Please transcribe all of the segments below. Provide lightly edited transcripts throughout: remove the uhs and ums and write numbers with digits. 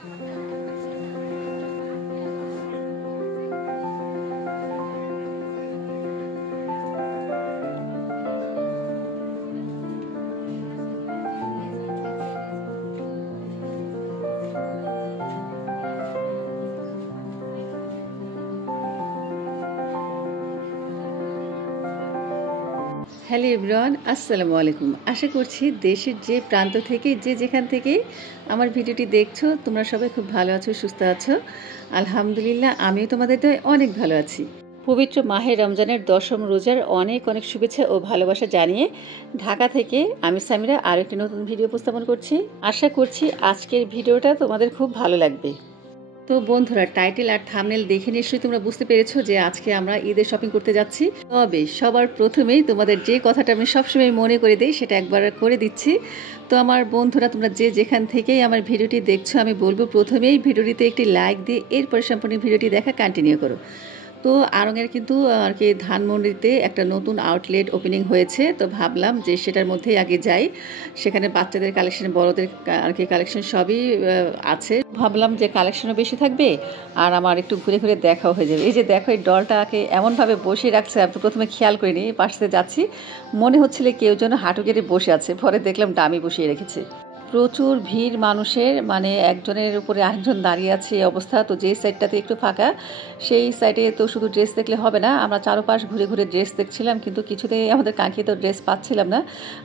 Hello everyone, আসসালামু আলাইকুম। আশা করছি দেশের যে প্রান্ত থেকে যে যেখান থেকে আমার ভিডিওটি দেখছো তোমরা সবাই খুব ভালো আছো, সুস্থ আছো। আলহামদুলিল্লাহ আমিও তোমাদের দয়ায় অনেক ভালো আছি। পবিত্র মাহে রমজানের 10ম রোজার অনেক অনেক শুভেচ্ছা ও ভালোবাসা জানিয়ে ঢাকা থেকে আমি সামিরা আরেকটি নতুন ভিডিও উপস্থাপন করছি। আশা করছি আজকের ভিডিওটা তোমাদের খুব ভালো লাগবে। তো বন্ধুরা, টাইটেল আর থাম্বনেল দেখে নিশ্চয়ই তোমরা বুঝতে পেরেছো যে আজকে আমরা ঈদের শপিং করতে যাচ্ছি। তবে সবার প্রথমেই তোমাদের যে কথাটা আমি সবসময় মনে করে দিই সেটা একবার করে দিচ্ছি। তো আমার বন্ধুরা, তোমরা যে যেখান থেকেই আমার ভিডিওটি দেখছো, আমি বলবো প্রথমেই ভিডিওটিতে একটি লাইক দিয়ে এরপরে সম্পূর্ণ ভিডিওটি দেখা কন্টিনিউ করো। তো আড়ংয়ের কিন্তু আর কি ধানমন্ডিতে একটা নতুন আউটলেট ওপেনিং হয়েছে। তো ভাবলাম যে সেটার মধ্যেই আগে যাই। সেখানে বাচ্চাদের কালেকশন, বড়দের আর কি কালেকশন সবই আছে। ভাবলাম যে কালেকশনও বেশি থাকবে আর আমার একটু ঘুরে ঘুরে দেখাও হয়ে যাবে। এই যে দেখো, এই ডলটাকে এমনভাবে বসিয়ে রাখছে, আমি প্রথমে খেয়াল করিনি, পাশে যাচ্ছি মনে হচ্ছিল কেউ যেন হাঁটু গেড়ে বসে আছে, পরে দেখলাম ডামি বসিয়ে রেখেছে। প্রচুর ভিড় মানুষের, মানে একজনের উপরে আরেকজন দাঁড়িয়ে আছে এই অবস্থা। তো যে সাইডটাতে একটু ফাঁকা সেই সাইডে তো শুধু ড্রেস দেখলে হবে না, আমরা চারপাশ ঘুরে ঘুরে ড্রেস দেখছিলাম, কিন্তু কিছুতেই আমাদের কাঙ্ক্ষিত ড্রেস পাচ্ছিলাম না।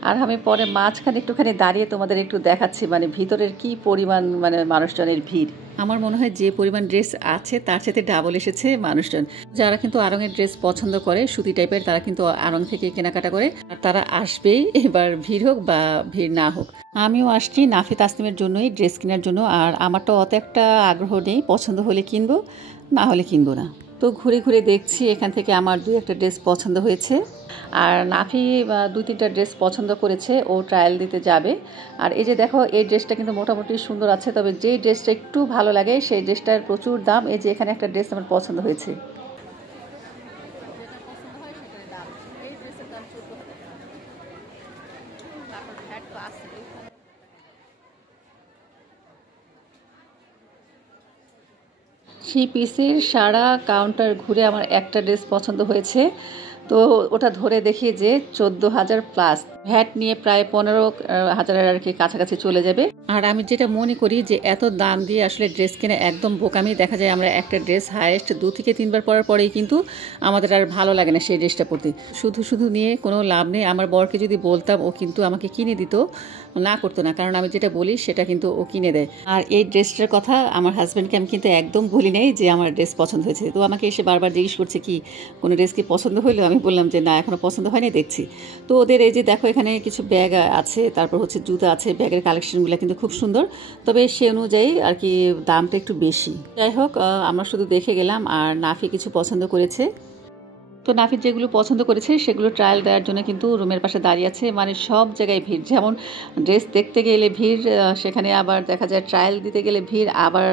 আর আমি পরে মাঝখানে একটুখানি দাঁড়িয়ে তোমাদের একটু দেখাচ্ছি মানে ভিতরের কি পরিমাণ, মানে মানুষজনের ভিড়। আমার মনে হয় যে পরিমাণ ড্রেস আছে তার সাথে ডাবল এসেছে মানুষজন। যারা কিন্তু আড়ংয়ের ড্রেস পছন্দ করে সুতি টাইপের, তারা কিন্তু আড়ং থেকে কেনাকাটা করে, আর তারা আসবেই, এবার ভিড় হোক বা ভিড় না হোক। আমিও আসছি নাফি তাসনিমের জন্যই ড্রেস কেনার জন্য, আর আমার তো অত একটা আগ্রহ নেই, পছন্দ হলে কিনবো, না হলে কিনবো না। তো ঘুরে ঘুরে দেখছি, এখান থেকে আমার 2-1টা ড্রেস পছন্দ হয়েছে। আর নাফি 2-3টা ড্রেস পছন্দ করেছে, ও ট্রায়াল দিতে যাবে। আর এই যে দেখো, এই ড্রেসটা কিন্তু মোটামুটি সুন্দর আছে, তবে যেই ড্রেসটা একটু ভালো লাগে সেই ড্রেসটার প্রচুর দাম। এই যে এখানে একটা ড্রেস আমার পছন্দ হয়েছে। সেই পিসের সারা কাউন্টার ঘুরে আমার একটা ড্রেস পছন্দ হয়েছে। তো ওটা ধরে দেখি যে 14,000 প্লাস, ভ্যাট নিয়ে প্রায় 15,000 আর কি কাছাকাছি চলে যাবে। আর আমি যেটা মনে করি যে এত দাম দিয়ে আসলে ড্রেস কিনে একদম বোকামি। দেখা যায় আমরা একটা ড্রেস হায়েস্ট 2 থেকে 3 বার পরার পরেই কিন্তু আমাদের আর ভালো লাগে না সেই ড্রেসটা পরতে। শুধু শুধু নিয়ে কোনো লাভ নেই। আমার বরকে যদি বলতাম, ও কিন্তু আমাকে কিনে দিত, না করতো না, কারণ আমি যেটা বলি সেটা কিন্তু ও কিনে দেয়। আর এই ড্রেসটার কথা আমার হাজব্যান্ডকে আমি কিন্তু একদম বলি নাই যে আমার ড্রেস পছন্দ হয়েছে। তো আমাকে এসে বারবার জিজ্ঞেস করছে কি কোনো ড্রেস কি পছন্দ হইলো। আমি বললাম যে না, এখনো পছন্দ হয়নি, দেখছি। তো ওদের এই যে দেখো, এখানে কিছু ব্যাগ আছে, তারপর হচ্ছে জুতা আছে, ব্যাগের কালেকশনগুলো কিন্তু খুব সুন্দর, তবে সে অনুযায়ী আর কি দামটা একটু বেশি। যাই হোক, আমরা শুধু দেখে গেলাম, আর নাফি কিছু পছন্দ করেছে। তো নাফিদ যেগুলো পছন্দ করেছে সেগুলো ট্রায়াল দেওয়ার জন্য কিন্তু রুমের পাশে দাঁড়িয়ে আছে। মানে সব জায়গায় ভিড়, যেমন ড্রেস দেখতে গেলে ভিড়, সেখানে আবার দেখা যায় ট্রায়াল দিতে গেলে ভিড়, আবার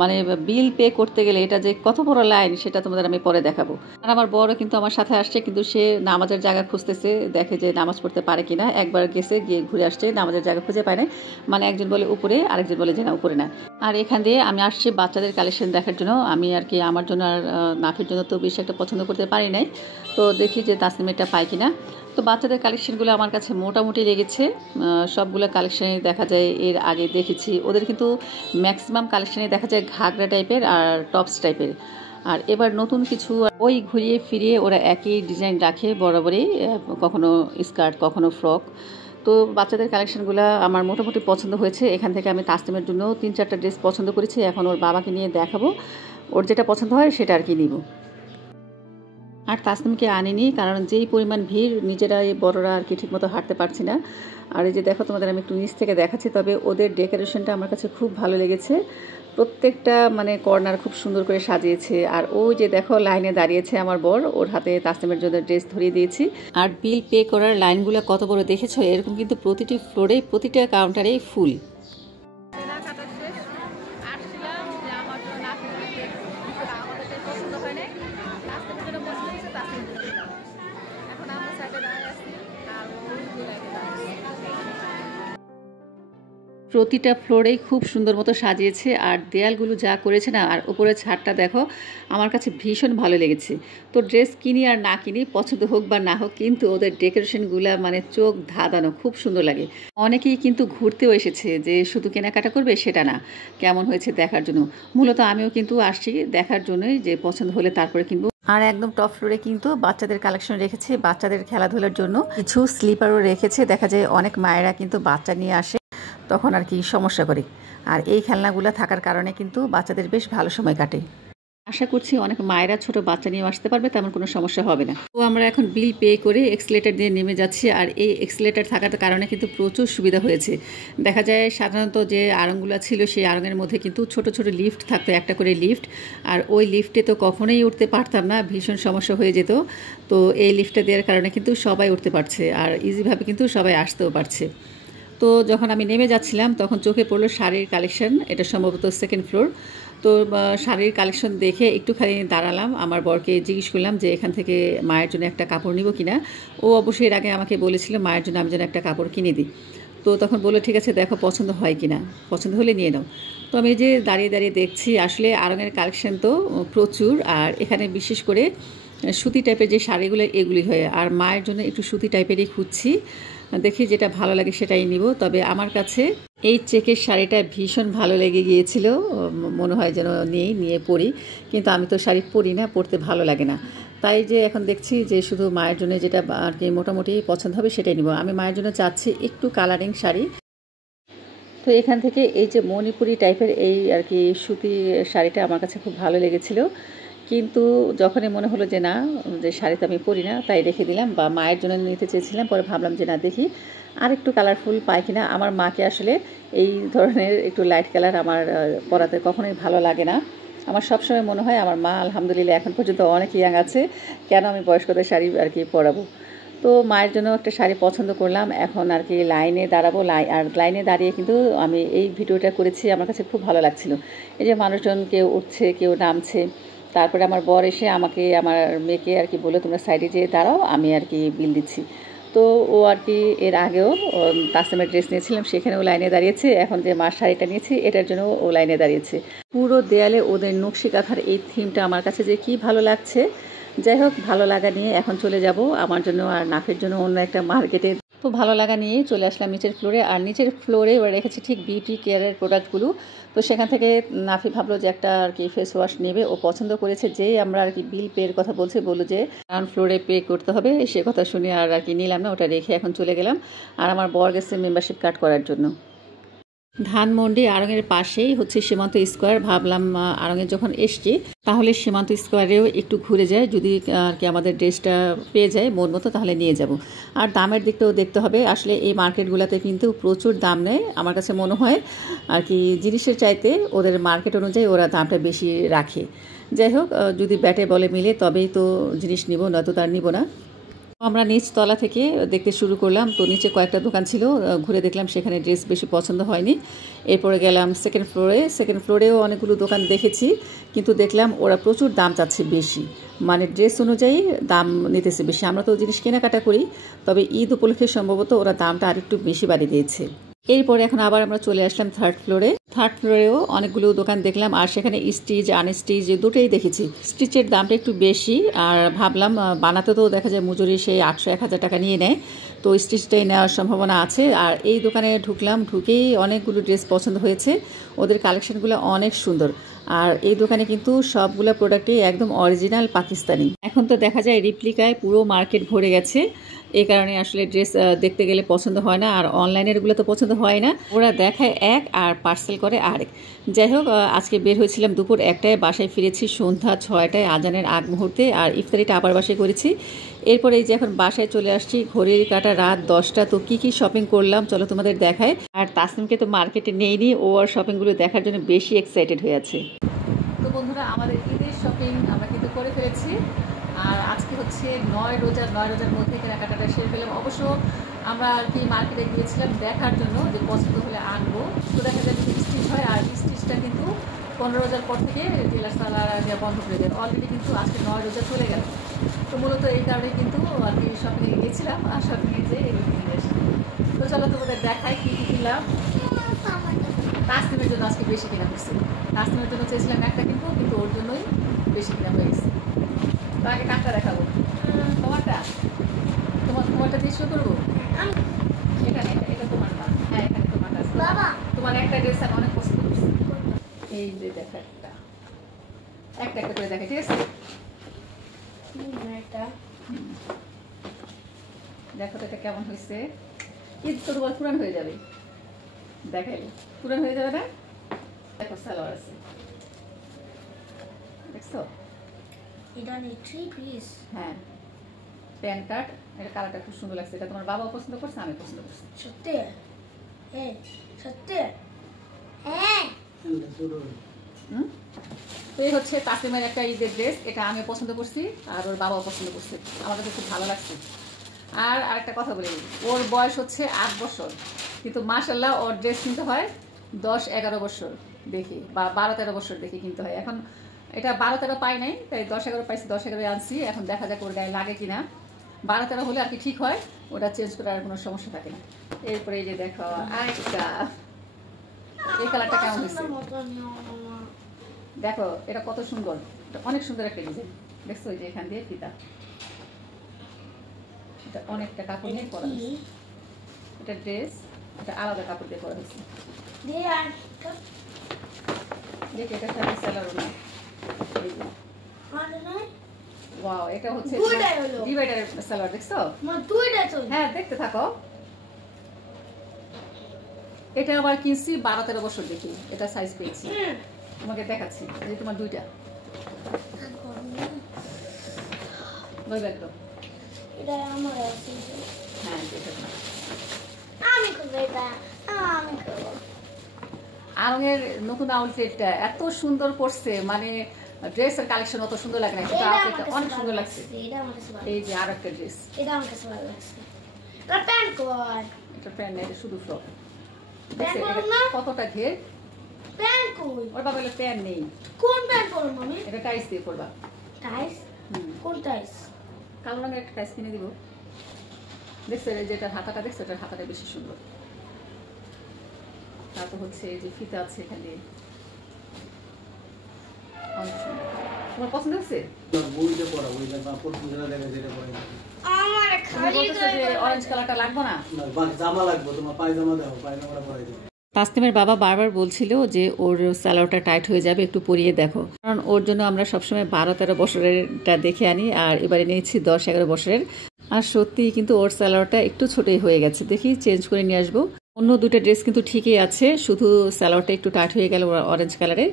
মানে বিল পে করতে গেলে এটা যে কত বড় লাইন সেটা তোমাদের আমি পরে দেখাবো। আর আমার বড় কিন্তু আমার সাথে আসছে, কিন্তু সে নামাজের জায়গা খুঁজতেছে, দেখে যে নামাজ পড়তে পারে কিনা। একবার গেছে, গিয়ে ঘুরে আসছে, নামাজের জায়গা খুঁজে পায় না। মানে একজন বলে উপরে, আরেকজন বলে যে না উপরে না। আর এখান দিয়ে আমি আসছি বাচ্চাদের কালেকশন দেখার জন্য। আমি আর কি আমার জন্য আর নাফির জন্য তো বেশি একটা পছন্দ করতে পারি নাই। তো দেখি যে তাসনিমেরটা পাই কিনা। তো বাচ্চাদের কালেকশনগুলো আমার কাছে মোটামুটি লেগেছে। সবগুলো কালেকশানে দেখা যায় এর আগে দেখেছি, ওদের কিন্তু ম্যাক্সিমাম কালেকশানে দেখা যায় ঘাগরা টাইপের আর টপস টাইপের। আর এবার নতুন কিছু ওই ঘুরিয়ে ফিরিয়ে ওরা একই ডিজাইন রাখে বরাবরই, কখনো স্কার্ট কখনো ফ্রক। তো বাচ্চাদের কালেকশনগুলো আমার মোটামুটি পছন্দ হয়েছে। এখান থেকে আমি তাসনিমের জন্য 3-4টা ড্রেস পছন্দ করেছি, এখন ওর বাবাকে নিয়ে দেখাবো, ওর যেটা পছন্দ হয় সেটা আর কি নিব। আর তাসনিমকে আনিনি, কারণ যেই পরিমাণ ভিড়, নিজেরা এই বড়রা আর কি ঠিকমতো হাঁটতে পারছি না। আর এই যে দেখো, তোমাদের আমি একটু নিচ থেকে দেখাচ্ছি, তবে ওদের ডেকোরেশনটা আমার কাছে খুব ভালো লেগেছে। প্রত্যেকটা মানে কর্নার খুব সুন্দর করে সাজিয়েছে। আর ওই যে দেখো লাইনে দাঁড়িয়েছে আমার বর, ওর হাতে তাসনিমের জন্য ড্রেস ধরিয়ে দিয়েছি। আর বিল পে করার লাইনগুলো কত বড় দেখেছো, এরকম কিন্তু প্রতিটি ফ্লোরে প্রতিটা কাউন্টারেই ফুল। প্রতিটা ফ্লোরেই খুব সুন্দর মতো সাজিয়েছে, আর দেয়ালগুলো যা করেছে না, আর উপরের ছাদটা দেখো, আমার কাছে ভীষণ ভালো লেগেছে। তো ড্রেস কিনি আর না কিনি, পছন্দ হোক বা না হোক, কিন্তু ওদের ডেকোরেশনগুলো মানে চোখ ধাঁধানো, খুব সুন্দর লাগে। অনেকেই কিন্তু ঘুরতেও এসেছে, যে শুধু কেনাকাটা করবে সেটা না, কেমন হয়েছে দেখার জন্য। মূলত আমিও কিন্তু আসছি দেখার জন্যই, যে পছন্দ হলে তারপরে কিনবো। আর একদম টপ ফ্লোরে কিন্তু বাচ্চাদের কালেকশন রেখেছে, বাচ্চাদের খেলাধুলার জন্য কিছু স্লিপারও রেখেছে। দেখা যায় অনেক মায়েরা কিন্তু বাচ্চা নিয়ে আসে, তখন আর কি সমস্যা করে। আর এই খেলনাগুলো থাকার কারণে কিন্তু বাচ্চাদের বেশ ভালো সময় কাটে। আশা করছি অনেক মায়েরা ছোট বাচ্চা নিয়ে আসতে পারবে, তেমন কোনো সমস্যা হবে না। তো আমরা এখন বিল পে করে এক্সেলেটার দিয়ে নেমে যাচ্ছি। আর এই এক্সেলেটার থাকার কারণে কিন্তু প্রচুর সুবিধা হয়েছে। দেখা যায় সাধারণত যে আড়ংগুলো ছিল, সেই আড়ংয়ের মধ্যে কিন্তু ছোট ছোট লিফট থাকতো, একটা করে লিফট। আর ওই লিফটে তো কখনোই উঠতে পারতাম না, ভীষণ সমস্যা হয়ে যেত। তো এই লিফটটা দেওয়ার কারণে কিন্তু সবাই উঠতে পারছে, আর ইজিভাবে কিন্তু সবাই আসতেও পারছে। তো যখন আমি নেমে যাচ্ছিলাম তখন চোখে পড়লো শাড়ির কালেকশন, এটা সম্ভবত সেকেন্ড ফ্লোর। তো শাড়ির কালেকশন দেখে একটুখানি দাঁড়ালাম, আমার বরকে জিজ্ঞেস করলাম যে এখান থেকে মায়ের জন্য একটা কাপড় নিব কিনা। ও অবশ্যই এর আগে আমাকে বলেছিল মায়ের জন্য আমি যেন একটা কাপড় কিনে দিই। তো তখন বললো ঠিক আছে, দেখো পছন্দ হয় কিনা, পছন্দ হলে নিয়ে নাও। তো আমি যে দাঁড়িয়ে দাঁড়িয়ে দেখছি, আসলে আড়ংয়ের কালেকশন তো প্রচুর। আর এখানে বিশেষ করে সুতি টাইপের যে শাড়িগুলো, এগুলি হয়। আর মায়ের জন্য একটু সুতি টাইপেরই খুঁজছি, দেখি যেটা ভালো লাগে সেটাই নিব। তবে আমার কাছে এই চেকের শাড়িটা ভীষণ ভালো লেগে গিয়েছিল, মনে হয় যেন নিয়ে পরি। কিন্তু আমি তো শাড়ি পরি না, পরতে ভালো লাগে না। তাই যে এখন দেখছি যে শুধু মায়ের জন্য যেটা আর কি মোটামুটি পছন্দ হবে সেটাই নিব। আমি মায়ের জন্য চাচ্ছি একটু কালারিং শাড়ি। তো এখান থেকে এই যে মণিপুরি টাইপের এই আর কি সুতি শাড়িটা আমার কাছে খুব ভালো লেগেছিল। কিন্তু যখনই মনে হলো যে না, যে শাড়ি তো আমি পরি না, তাই রেখে দিলাম। বা মায়ের জন্য নিতে চেয়েছিলাম, পরে ভাবলাম যে না, দেখি আর একটু কালারফুল পাই কিনা। আমার মাকে আসলে এই ধরনের একটু লাইট কালার আমার পরাতে কখনোই ভালো লাগে না। আমার সবসময় মনে হয় আমার মা আলহামদুলিল্লাহ এখন পর্যন্ত অনেক ইয়াং আছে, কেন আমি বয়স্কদের শাড়ি আর কি পরাবো। তো মায়ের জন্য একটা শাড়ি পছন্দ করলাম, এখন আর কি লাইনে দাঁড়াবো। আর লাইনে দাঁড়িয়ে কিন্তু আমি এই ভিডিওটা করেছি, আমার কাছে খুব ভালো লাগছিল। এই যে মানুষজন কেউ উঠছে, কেউ নামছে। তারপরে আমার বর এসে আমাকে, আমার মেয়েকে আর কি বলে তোমরা সাইডে যেয়ে দাঁড়াও, আমি আর কি বিল দিচ্ছি। তো ও আর কি এর আগেও তাসলিমের ড্রেস নিয়েছিলাম, সেখানেও লাইনে দাঁড়িয়েছে। এখন যে মার শাড়িটা নিয়েছি এটার জন্য ও লাইনে দাঁড়িয়েছে। পুরো দেয়ালে ওদের নকশি কাঁথার এই থিমটা আমার কাছে যে কি ভালো লাগছে। যাই হোক, ভালো লাগা নিয়ে এখন চলে যাব আমার জন্য আর নাফের জন্য অন্য একটা মার্কেটে। তো ভালো লাগা নিয়ে চলে আসলাম নিচের ফ্লোরে। আর নিচের ফ্লোরে ওরা রেখেছে ঠিক বিউটি কেয়ারের প্রোডাক্টগুলো। তো সেখান থেকে নাফি ভাবলো যে একটা আর কি ফেস ওয়াশ নেবে, ও পছন্দ করেছে। যেই আমরা আর কি বিল পের কথা বললো যে গ্রাউন্ড ফ্লোরে পে করতে হবে, সে কথা শুনে আর কি নিলাম না, ওটা রেখে এখন চলে গেলাম। আর আমার বর গেছে মেম্বারশিপ কার্ড করার জন্য। ধানমন্ডি আড়ংয়ের পাশেই হচ্ছে সীমান্ত স্কোয়ার। ভাবলাম আড়ংয়ে যখন এসছি তাহলে সীমান্ত স্কোয়ারেও একটু ঘুরে যায়, যদি আর কি আমাদের ড্রেসটা পেয়ে যায় মন মতো তাহলে নিয়ে যাব। আর দামের দিকটাও দেখতে হবে, আসলে এই মার্কেটগুলোতে কিন্তু প্রচুর দাম নেয়। আমার কাছে মনে হয় আর কি জিনিসের চাইতে ওদের মার্কেট অনুযায়ী ওরা দামটা বেশি রাখে। যাই হোক, যদি ব্যাটে বলে মিলে তবেই তো জিনিস নিব, নয়তো তার নিব না। আমরা নিচ তলা থেকে দেখতে শুরু করলাম। তো নিচে কয়েকটা দোকান ছিল, ঘুরে দেখলাম, সেখানে ড্রেস বেশি পছন্দ হয়নি। এরপরে গেলাম সেকেন্ড ফ্লোরে। সেকেন্ড ফ্লোরেও অনেকগুলো দোকান দেখেছি, কিন্তু দেখলাম ওরা প্রচুর দাম চাচ্ছে বেশি, মানে ড্রেস অনুযায়ী দাম নিতেছে বেশি। আমরা তো জিনিস কেনাকাটা করি, তবে ঈদ উপলক্ষে সম্ভবত ওরা দামটা আরেকটু বেশি বাড়িয়ে দিয়েছে। এরপরে এখন আবার আমরা চলে আসলাম থার্ড ফ্লোরে। থার্ড ফ্লোরেও অনেকগুলো দোকান দেখলাম, আর সেখানে স্টিচ আনস্টিচ দুটোই দেখেছি। স্টিচের দামটা একটু বেশি, আর ভাবলাম বানাতে তো দেখা যায় মজুরি সেই 800-1000 টাকা নিয়ে নেয়, তো স্টিচটাই নেওয়ার সম্ভাবনা আছে। আর এই দোকানে ঢুকলাম, ঢুকেই অনেকগুলো ড্রেস পছন্দ হয়েছে, ওদের কালেকশনগুলো অনেক সুন্দর। আর এই দোকানে কিন্তু সবগুলো প্রোডাক্টই একদম অরিজিনাল পাকিস্তানি। এখন তো দেখা যায় রিপ্লিকায় পুরো মার্কেট ভরে গেছে, এই কারণে আসলে ড্রেস দেখতে গেলে পছন্দ হয় না। আর অনলাইনেরগুলো তো পছন্দ হয় না, ওরা দেখায় এক আর পার্সেল করে আরেক। যাই হোক, আজকে বের হয়েছিলাম দুপুর 1টায়, বাসায় ফিরেছি সন্ধ্যা 6টায় আজানের আগ মুহূর্তে। আর ইফতারিটা আবার বাসায় করেছি। এরপরে এই যে এখন বাসায় চলে আসছি, ঘড়ির কাঁটা রাত 10টা। তো কি শপিং করলাম চলো তোমাদের দেখায়। আর তাসনিমকে তো মার্কেটে নেইনি, ও আর শপিংগুলো দেখার জন্য বেশি এক্সাইটেড হয়ে আছে। তো বন্ধুরা, আমাদের ঈদের শপিং আমরা কিন্তু করে ফেলেছি। আর আজকে হচ্ছে 9 রোজার মধ্যে কেনাকাটাটা সেরে ফেলাম। অবশ্য আমরা আর কি মার্কেটে গিয়েছিলাম দেখার জন্য যে পছন্দ হলে আনবো। তো দেখা যায় যে স্টিচ হয়, আর স্টিচটা কিন্তু 15 রোজার পর থেকে টেলার্স তারা বন্ধ করে দেয়। অলরেডি কিন্তু আজকে 9 রোজা চলে গেল। তো মূলত এই কারণে কিন্তু আর কি শপিংয়ে গিয়েছিলাম, আর শপিংয়ে যে এগুলো কিনে এসেছি। তো চলো তোমাদের দেখাই কী কী কিনলাম। তাসনিমের জন্য আজকে বেশি কিনা করছি। তাসনিমের জন্য চেয়েছিলাম একটা কিনবো, কিন্তু ওর জন্যই বেশি কিনা হয়ে গেছে। তো আগে কাঠটা দেখাবো, তোমারটা তোমারটা দিয়ে শুরু করবো। এখানে এটা তোমার না, হ্যাঁ এখানে তোমার আছে। তোমার একটা ড্রেস আমি অনেক পছন্দ করছি। এই যে দেখো একটা একটা একটা করে দেখে, ঠিক আছে? দেখো তো এটা কেমন হয়েছে। ঈদ তো তোমার পুরান হয়ে যাবে, দেখাইলে পুরান হয়ে যাবে না? দেখো সালোয়ার আছে, দেখছো? হ্যাঁ প্যান্ট কার্ড, এটা কালারটা খুব সুন্দর লাগছে। এটা তোমার বাবাও পছন্দ করছে, আমি পছন্দ করছি। সত্যি? সত্যি? হ্যাঁ। তো এই হচ্ছে তাসলিমের একটা ঈদের ড্রেস, এটা আমি পছন্দ করছি আর ওর বাবাও পছন্দ করছে, আমার কাছে খুব ভালো লাগছে। আর আরেকটা কথা বলে দিই, ওর বয়স হচ্ছে 8 বছর, কিন্তু মাশাল্লাহ ওর ড্রেস কিনতে হয় 10-11 বছর দেখি, বা 12-13 বছর দেখি কিনতে হয়। এখন এটা 12-13 পাই নাই, তাই 10-11 পাইছি, 10-11 আনছি। এখন দেখা যাক ওর গায়ে লাগে কিনা। 12-13 হলে আর কি ঠিক হয়, ওটা চেঞ্জ করার কোনো সমস্যা থাকে না। এরপরে এই যে দেখো আরেকটা, এই কালারটা কেমন হয়েছে দেখো, এটা কত সুন্দর, এটা অনেক সুন্দর একটা ডিজাইন, দেখছো? এই যে এখান দিয়ে ফিতা, এটা অনেকটা কাপড় নিয়ে করা হয়েছে। এটা ড্রেস, এটা আলাদা কাপড় দিয়ে করা হয়েছে। দেখি এটা সাথে সালোয়ার না, এই যে ওয়াও, এটা হচ্ছে ডিভাইডার সালোয়ার, দেখছো? হ্যাঁ দেখতে থাকো। এটা আবার কিনছি 12-13 বছর দেখি, এটা সাইজ পেয়েছি, তোমাকে দেখাচ্ছি। এই তোমার দুইটা ওই ব্যাগ দাও। এটা আমার আছে। হ্যাঁ এটা আমি করব, এটা আমি করব। আরঙের নতুন আউটলেটটা এত সুন্দর করছে, মানে ড্রেসের কালেকশন অত সুন্দর লাগে না, কিন্তু আউটলেটটা অনেক সুন্দর লাগছে। এই যে আর একটা ড্রেস, এটা আমার কাছে ভালো লাগছে। এটা প্যান্ট কই? এটা প্যান্ট না, এটা শুধু ফ্রক। প্যান্ট পরব না? কতটা ঘের, প্যান্ট কই? ওর বাবা বলে প্যান্ট নেই। কোন প্যান্ট পরব মামি? এটা টাইস দিয়ে পরবা। টাইস? কোন টাইস? কালো রঙের একটা টাইস কিনে দিব। দেখছো যেটা হাতাটা, দেখছো এটার হাতাটা বেশি সুন্দর। তারপর হচ্ছে এই যে ফিতা আছে এখানে, অনেক সুন্দর। তোমার পছন্দ হচ্ছে? আমার খালি অরেঞ্জ কালারটা লাগবে না, জামা লাগবে, তোমার পায়জামা দাও, পায়জামাটা পরাই দাও। তাসনিমের বাবা বারবার বলছিল যে ওর সালোয়ারটা টাইট হয়ে যাবে, একটু পরিয়ে দেখো, কারণ ওর জন্য আমরা সবসময় 12-13 বছরেরটা দেখে আনি, আর এবারে নিয়েছি 10-11 বছরের। আর সত্যি কিন্তু ওর সালোয়ারটা একটু ছোটই হয়ে গেছে, দেখি চেঞ্জ করে নিয়ে আসবো। অন্য দুটো ড্রেস কিন্তু ঠিকই আছে, শুধু সালোয়ারটা একটু টাইট হয়ে গেল অরেঞ্জ কালারের।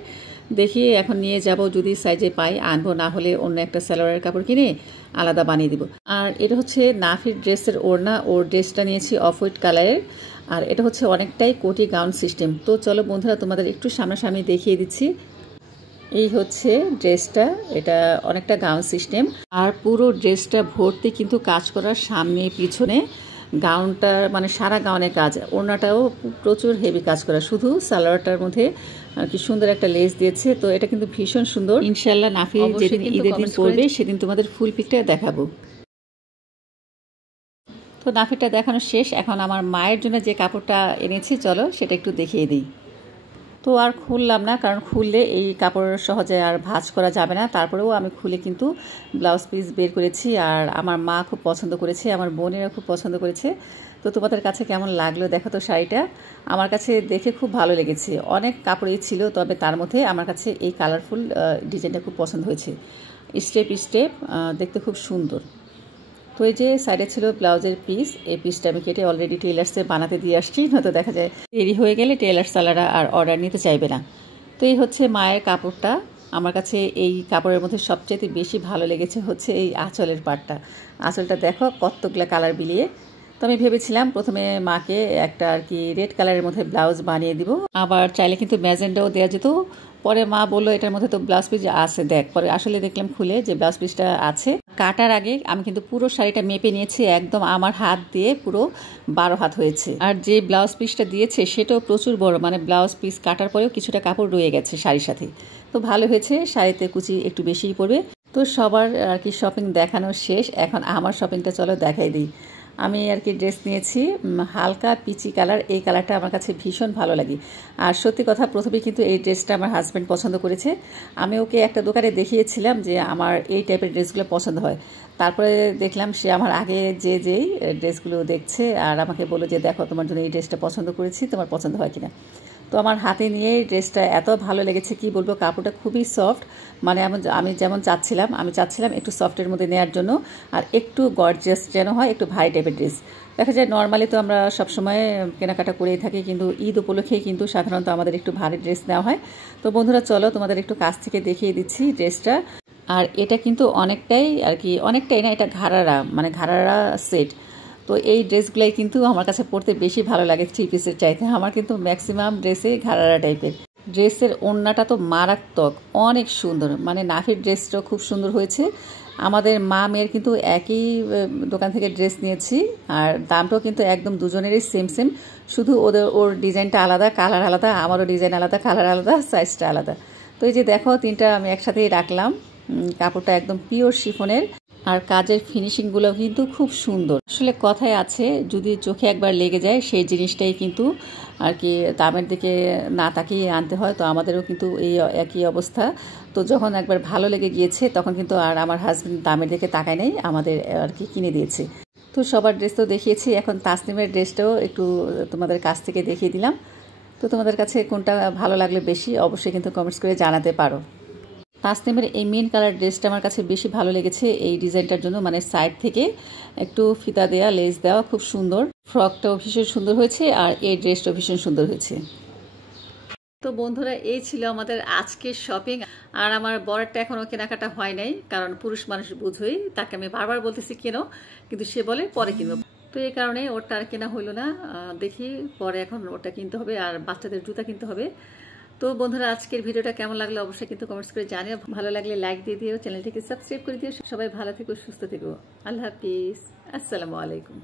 দেখি এখন নিয়ে যাব, যদি সাইজে পাই আনবো, না হলে অন্য একটা সালোয়ারের কাপড় কিনে আলাদা বানিয়ে দিব। আর এটা হচ্ছে নাফির ড্রেসের ওড়না, ওর ড্রেসটা নিয়েছি অফ হোয়াইট কালারের, আর এটা হচ্ছে অনেকটাই কোটি গাউন সিস্টেম। তো চলো বন্ধুরা তোমাদের একটু সামনাসামনি দেখিয়ে দিচ্ছি। এই হচ্ছে ড্রেসটা, এটা অনেকটা গাউন সিস্টেম, আর পুরো ড্রেসটা ভর্তি কিন্তু কাজ করার সামনে পিছনে। গাউনটা মানে সারা গাউনের কাজ, ওড়নাটাও প্রচুর হেভি কাজ করা, শুধু সালোয়ারটার মধ্যে আর কি সুন্দর একটা লেস দিয়েছে। তো এটা কিন্তু ভীষণ সুন্দর। ইনশাল্লাহ নাফি যেদিন ঈদের দিন পরবে সেদিন তোমাদের ফুল পিকটা দেখাবো। তো নাফিটা দেখানো শেষ, এখন আমার মায়ের জন্য যে কাপড়টা এনেছি চলো সেটা একটু দেখিয়ে দিই। তো আর খুললাম না, কারণ খুললে এই কাপড় সহজে আর ভাঁজ করা যাবে না। তারপরেও আমি খুলে কিন্তু ব্লাউজ পিস বের করেছি, আর আমার মা খুব পছন্দ করেছে, আমার বোনেরা খুব পছন্দ করেছে। তো তোমাদের কাছে কেমন লাগলো দেখো তো শাড়িটা, আমার কাছে দেখে খুব ভালো লেগেছে। অনেক কাপড়ই ছিল, তবে তার মধ্যে আমার কাছে এই কালারফুল ডিজাইনটা খুব পছন্দ হয়েছে, স্টেপ স্টেপ দেখতে খুব সুন্দর। তো এই যে সাইডে ছিল ব্লাউজের পিস, এই পিসটা আমি কেটে অলরেডি টেলার্সে বানাতে দিয়ে আসছি, নয়তো দেখা যায় দেরি হয়ে গেলে টেলার্সওয়ালারা আর অর্ডার নিতে চাইবে না। তো এই হচ্ছে মায়ের কাপড়টা। আমার কাছে এই কাপড়ের মধ্যে সবচেয়ে বেশি ভালো লেগেছে হচ্ছে এই আঁচলের পাটটা। আঁচলটা দেখো কতগুলো কালার বিলিয়ে। তো আমি ভেবেছিলাম প্রথমে মাকে একটা আর কি রেড কালারের মধ্যে ব্লাউজ বানিয়ে দিব, আবার চাইলে কিন্তু ম্যাজেন্ডাও দেওয়া যেত। পরে মা বললো এটার মধ্যে তো ব্লাউজ পিস আছে, দেখ। পরে আসলে দেখলাম খুলে যে ব্লাউজ পিসটা আছে। কাটার আগে আমি কিন্তু পুরো শাড়িটা মেপে নিয়েছি, একদম আমার হাত দিয়ে পুরো 12 হাত হয়েছে। আর যে ব্লাউজ পিসটা দিয়েছে সেটাও প্রচুর বড়, মানে ব্লাউজ পিস কাটার পরেও কিছুটা কাপড় রয়ে গেছে শাড়ির সাথে। তো ভালো হয়েছে, শাড়িতে কুচি একটু বেশিই পড়বে। তো সবার আর কি শপিং দেখানো শেষ, এখন আমার শপিংটা চলো দেখাই দিই। আমি আর কি ড্রেস নিয়েছি হালকা পিচি কালার। এই কালারটা আমার কাছে ভীষণ ভালো লাগে। আর সত্যি কথা, প্রথমে কিন্তু এই ড্রেসটা আমার হাজব্যান্ড পছন্দ করেছে। আমি ওকে একটা দোকানে দেখিয়েছিলাম যে আমার এই টাইপের ড্রেসগুলো পছন্দ হয়। তারপরে দেখলাম সে আমার আগে যেই ড্রেসগুলো দেখছে আর আমাকে বললো যে দেখো, তোমার জন্য এই ড্রেসটা পছন্দ করেছি, তোমার পছন্দ হয় কিনা। তো আমার হাতে নিয়ে ড্রেসটা এত ভালো লেগেছে কি বলবো, কাপড়টা খুবই সফট। মানে আমি যেমন চাচ্ছিলাম একটু সফটের মধ্যে নেওয়ার জন্য, আর একটু গর্জিয়াস যেন হয়, একটু ভারী টাইপের ড্রেস। দেখা যায় নর্মালি তো আমরা সবসময় কেনাকাটা করেই থাকি, কিন্তু ঈদ উপলক্ষেই কিন্তু সাধারণত আমাদের একটু ভারী ড্রেস নেওয়া হয়। তো বন্ধুরা চলো তোমাদের একটু কাছ থেকে দেখিয়ে দিচ্ছি ড্রেসটা। আর এটা কিন্তু অনেকটাই আর কি, অনেকটাই না, এটা ঘাড়ারা, মানে ঘাড়ারা সেট। তো এই ড্রেসগুলাই কিন্তু আমার কাছে পরতে বেশি ভালো লাগে থ্রি পিসের চাইতে। আমার কিন্তু ম্যাক্সিমাম ড্রেসে ঘাড়ারা টাইপের। ড্রেসের ওড়নাটা তো মারাত্মক, অনেক সুন্দর, মানে নাফির ড্রেসটাও খুব সুন্দর হয়েছে। আমাদের মা মেয়ের কিন্তু একই দোকান থেকে ড্রেস নিয়েছি, আর দামটাও কিন্তু একদম দুজনেরই সেম। শুধু ওর ডিজাইনটা আলাদা, কালার আলাদা, আমারও ডিজাইন আলাদা, কালার আলাদা, সাইজটা আলাদা। তো এই যে দেখো, তিনটা আমি একসাথেই রাখলাম। কাপড়টা একদম পিওর শিফনের, আর কাজের ফিনিশিংগুলো কিন্তু খুব সুন্দর। আসলে কথায় আছে, যদি চোখে একবার লেগে যায় সেই জিনিসটাই কিন্তু আর কি দামের দিকে না তাকিয়ে আনতে হয়। তো আমাদেরও কিন্তু এই একই অবস্থা। তো যখন একবার ভালো লেগে গিয়েছে তখন কিন্তু আর আমার হাজব্যান্ড দামের দিকে তাকায় নাই, আমাদের আর কি কিনে দিয়েছে। তো সবার ড্রেস তো দেখিয়েছি, এখন তাসনিমের ড্রেসটাও একটু তোমাদের কাছ থেকে দেখিয়ে দিলাম। তো তোমাদের কাছে কোনটা ভালো লাগলে বেশি অবশ্যই কিন্তু কমেন্টস করে জানাতে পারো। তাসনিমের এই মেন কালার ড্রেসটা আমার কাছে বেশি ভালো লেগেছে এই ডিজাইনটার জন্য, মানে সাইড থেকে একটু ফিতা দেওয়া, লেস দেওয়া, খুব সুন্দর। ফ্রকটাও ভীষণ সুন্দর হয়েছে, আর এই ড্রেসটাও ভীষণ সুন্দর হয়েছে। তো বন্ধুরা, এই ছিল আমাদের আজকের শপিং। আর আমার বরেরটা এখনও কেনাকাটা হয় নাই, কারণ পুরুষ মানুষ বুঝোই, তাকে আমি বারবার বলতেছি কেনো, কিন্তু সে বলে পরে কিনবো। তো এই কারণে ওরটা আর কেনা হইলো না। দেখি পরে এখন ওটা কিনতে হবে, আর বাচ্চাদের জুতা কিনতে হবে। তো বন্ধুরা, আজকের ভিডিওটা কেমন লাগলো অবশ্যই কিন্তু কমেন্টস করে জানিও। ভালো লাগলে লাইক দিয়ে দিও, চ্যানেলটিকে সাবস্ক্রাইব করে দিও। সবাই ভালো থেকো, সুস্থ থেকো। আল্লাহ হাফিজ, আসসালামু আলাইকুম।